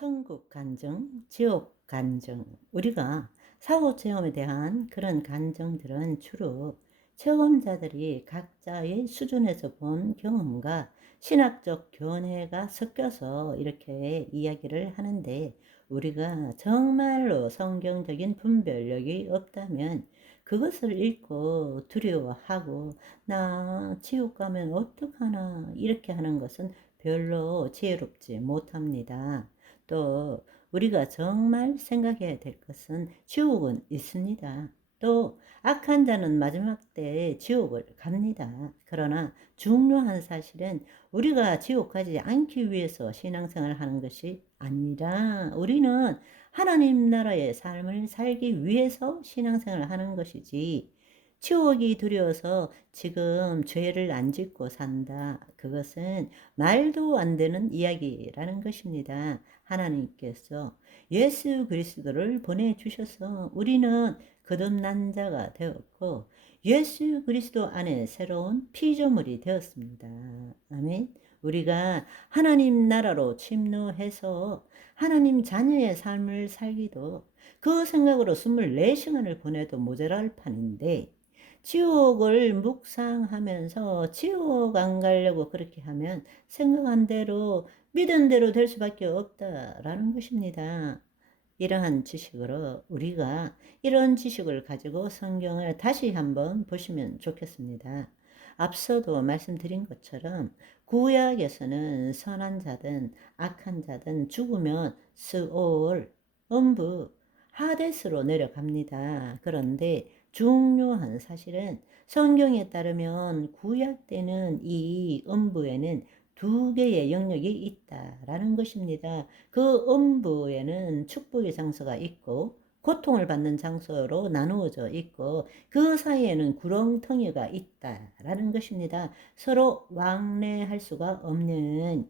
천국 간증, 지옥 간증. 우리가 사후 체험에 대한 그런 간증들은 주로 체험자들이 각자의 수준에서 본 경험과 신학적 견해가 섞여서 이렇게 이야기를 하는데, 우리가 정말로 성경적인 분별력이 없다면 그것을 읽고 두려워하고 나 지옥 가면 어떡하나 이렇게 하는 것은 별로 지혜롭지 못합니다. 또 우리가 정말 생각해야 될 것은 지옥은 있습니다. 또 악한 자는 마지막 때에 지옥을 갑니다. 그러나 중요한 사실은 우리가 지옥 가지 않기 위해서 신앙생활을 하는 것이 아니라 우리는 하나님 나라의 삶을 살기 위해서 신앙생활을 하는 것이지, 지옥이 두려워서 지금 죄를 안 짓고 산다, 그것은 말도 안 되는 이야기라는 것입니다. 하나님께서 예수 그리스도를 보내주셔서 우리는 거듭난 자가 되었고 예수 그리스도 안에 새로운 피조물이 되었습니다. 아멘. 우리가 하나님 나라로 침노해서 하나님 자녀의 삶을 살기도 그 생각으로 24시간을 보내도 모자랄 판인데, 지옥을 묵상하면서 지옥 안 가려고 그렇게 하면 생각한 대로 믿은 대로 될 수밖에 없다라는 것입니다. 이러한 지식으로 우리가 이런 지식을 가지고 성경을 다시 한번 보시면 좋겠습니다. 앞서도 말씀드린 것처럼 구약에서는 선한 자든 악한 자든 죽으면 스올, 음부, 하데스로 내려갑니다. 그런데 중요한 사실은 성경에 따르면 구약 때는 이 음부에는 두 개의 영역이 있다라는 것입니다. 그 음부에는 축복의 장소가 있고 고통을 받는 장소로 나누어져 있고 그 사이에는 구렁텅이가 있다라는 것입니다. 서로 왕래할 수가 없는,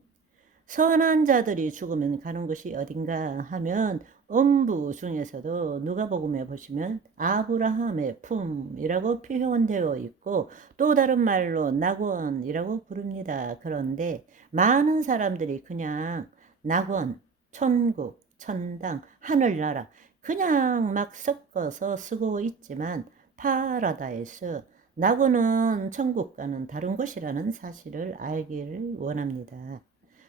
선한 자들이 죽으면 가는 곳이 어딘가 하면 음부 중에서도 누가복음에 보시면 아브라함의 품이라고 표현되어 있고 또 다른 말로 낙원이라고 부릅니다. 그런데 많은 사람들이 그냥 낙원, 천국, 천당, 하늘나라 그냥 막 섞어서 쓰고 있지만, 파라다이스, 낙원은 천국과는 다른 곳이라는 사실을 알기를 원합니다.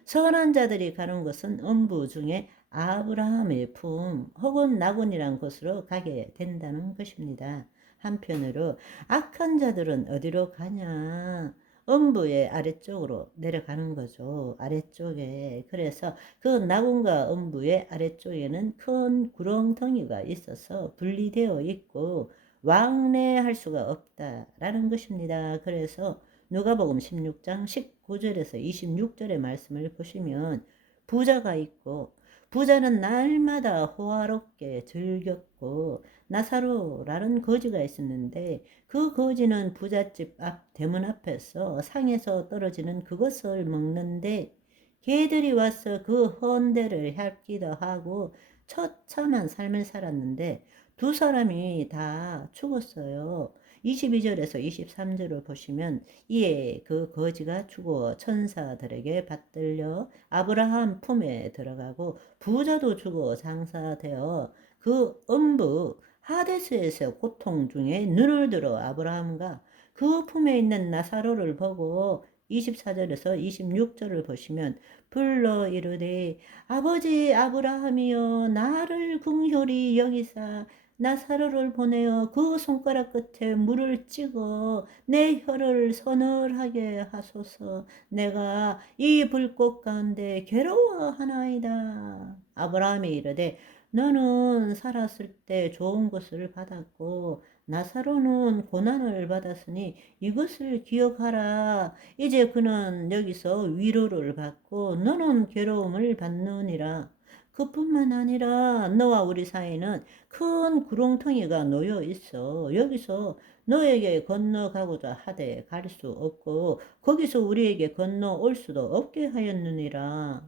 선한 자들이 가는 곳은 음부 중에 아브라함의 품 혹은 낙원이란 곳으로 가게 된다는 것입니다. 한편으로 악한 자들은 어디로 가냐? 음부의 아래쪽으로 내려가는 거죠. 아래쪽에. 그래서 그 낙원과 음부의 아래쪽에는 큰 구렁텅이가 있어서 분리되어 있고 왕래할 수가 없다라는 것입니다. 그래서 누가복음 16장 19절에서 26절의 말씀을 보시면 부자가 있고, 부자는 날마다 호화롭게 즐겼고 나사로라는 거지가 있었는데 그 거지는 부잣집 앞 대문 앞에서 상에서 떨어지는 그것을 먹는데 개들이 와서 그 헌대를 핥기도 하고 처참한 삶을 살았는데 두 사람이 다 죽었어요. 22절에서 23절을 보시면 이에 그 거지가 죽어 천사들에게 받들려 아브라함 품에 들어가고 부자도 죽어 장사되어 그 음부 하데스에서 고통 중에 눈을 들어 아브라함과 그 품에 있는 나사로를 보고 24절에서 26절을 보시면 불러 이르되 아버지 아브라함이여 나를 긍휼히 여기사 나사로를 보내어 그 손가락 끝에 물을 찍어 내 혀를 서늘하게 하소서. 내가 이 불꽃 가운데 괴로워하나이다. 아브라함이 이르되 너는 살았을 때 좋은 것을 받았고 나사로는 고난을 받았으니 이것을 기억하라. 이제 그는 여기서 위로를 받고 너는 괴로움을 받느니라. 그뿐만 아니라 너와 우리 사이는 큰 구렁텅이가 놓여 있어. 여기서 너에게 건너가고자 하되 갈 수 없고 거기서 우리에게 건너올 수도 없게 하였느니라.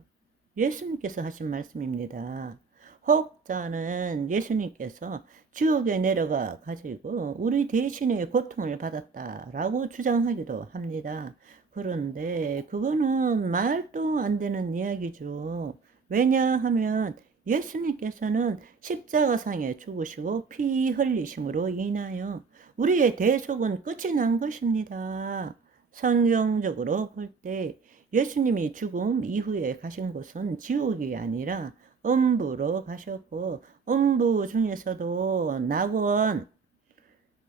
예수님께서 하신 말씀입니다. 혹자는 예수님께서 지옥에 내려가 가지고 우리 대신에 고통을 받았다라고 주장하기도 합니다. 그런데 그거는 말도 안 되는 이야기죠. 왜냐하면 예수님께서는 십자가상에 죽으시고 피 흘리심으로 인하여 우리의 대속은 끝이 난 것입니다. 성경적으로 볼 때 예수님이 죽음 이후에 가신 곳은 지옥이 아니라 음부로 가셨고, 음부 중에서도 낙원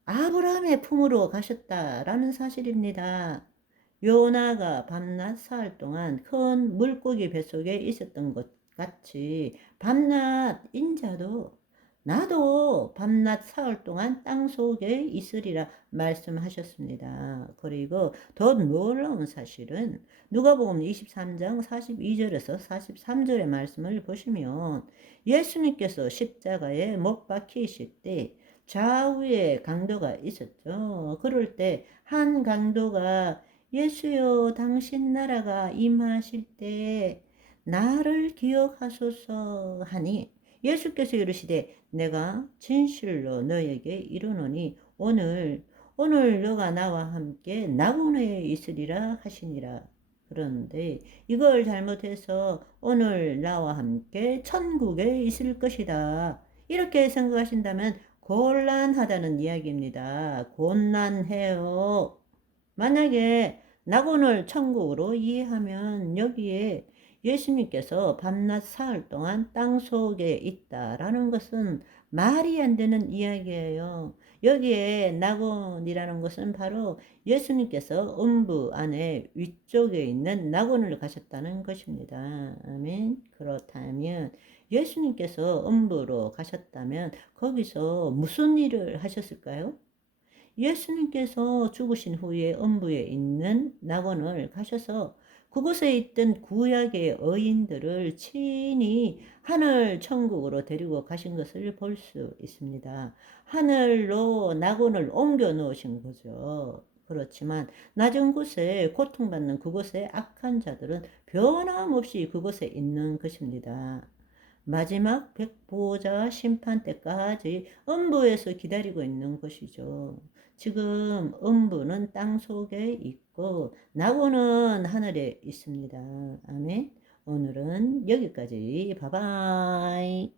아브라함의 품으로 가셨다라는 사실입니다. 요나가 밤낮 사흘 동안 큰 물고기 뱃속에 있었던 것 같이 밤낮 인자도 나도 밤낮 사흘 동안 땅속에 있으리라 말씀하셨습니다. 그리고 더 놀라운 사실은 누가복음 23장 42절에서 43절의 말씀을 보시면 예수님께서 십자가에 못 박히실 때 좌우에 강도가 있었죠. 그럴 때 한 강도가 예수여 당신 나라가 임하실 때 나를 기억하소서 하니 예수께서 이르시되 내가 진실로 너에게 이르노니 오늘 너가 나와 함께 낙원에 있으리라 하시니라. 그런데 이걸 잘못해서 오늘 나와 함께 천국에 있을 것이다, 이렇게 생각하신다면 곤란하다는 이야기입니다. 곤란해요. 만약에 낙원을 천국으로 이해하면 여기에 예수님께서 밤낮 사흘 동안 땅속에 있다라는 것은 말이 안 되는 이야기예요. 여기에 낙원이라는 것은 바로 예수님께서 음부 안에 위쪽에 있는 낙원을 가셨다는 것입니다. 아멘. 그렇다면 예수님께서 음부로 가셨다면 거기서 무슨 일을 하셨을까요? 예수님께서 죽으신 후에 음부에 있는 낙원을 가셔서 그곳에 있던 구약의 의인들을 친히 하늘 천국으로 데리고 가신 것을 볼 수 있습니다. 하늘로 낙원을 옮겨 놓으신 거죠. 그렇지만 낮은 곳에 고통받는 그곳의 악한 자들은 변함없이 그곳에 있는 것입니다. 마지막 백보자 심판 때까지 음부에서 기다리고 있는 것이죠. 지금 음부는 땅속에 있고 낙원은 하늘에 있습니다. 아멘. 오늘은 여기까지. 바이바이.